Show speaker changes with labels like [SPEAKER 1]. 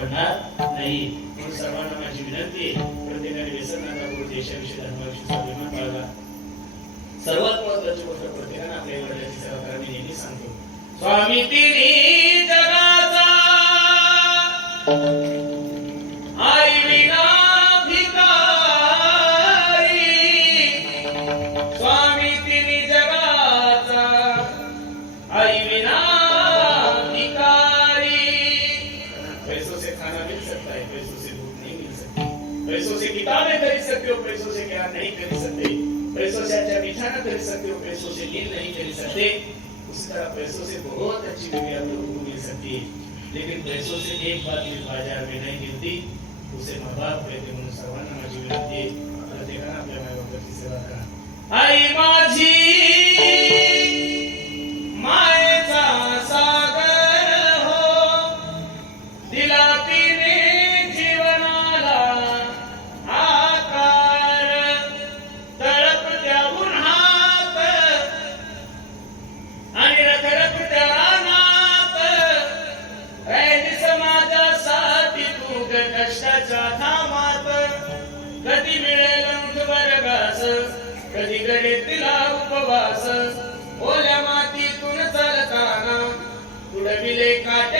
[SPEAKER 1] पडणार नाही. म्हणून सर्वांना माझी विनंती आहे प्रत्येकाने व्यसन नका करू देशाविषयी धर्माविषयी स्वाभिमान बाळगा. सर्वात महत्वाची गोष्ट प्रत्येकाने आपल्या वडिलांची सेवा करावी नेहमी सांगतो. स्वामी तिन्ही जगाचा खाना मिल सकता है पैसों से भूख नहीं मिल सकती पैसों से किताबें खरीद सकते हो पैसों से ज्ञान नहीं खरीद सकते पैसों से अच्छा बिछाना खरीद सकते हो पैसों से नींद नहीं खरीद सकते उस तरह पैसों से बहुत अच्छी दुनिया लोगों को मिल सकती है लेकिन पैसों से एक बात भी बाजार में नहीं मिलती उसे माँ बाप कहते म्हणून सर्वांना माझी विनंती आहे प्रत्येकानं आपल्या माय बापाची सेवा करा आई माझी कधी मिळेल मुठभर कधी गडे तिला उपवास? ओल्या मातीतून चालताना तुडविले काटे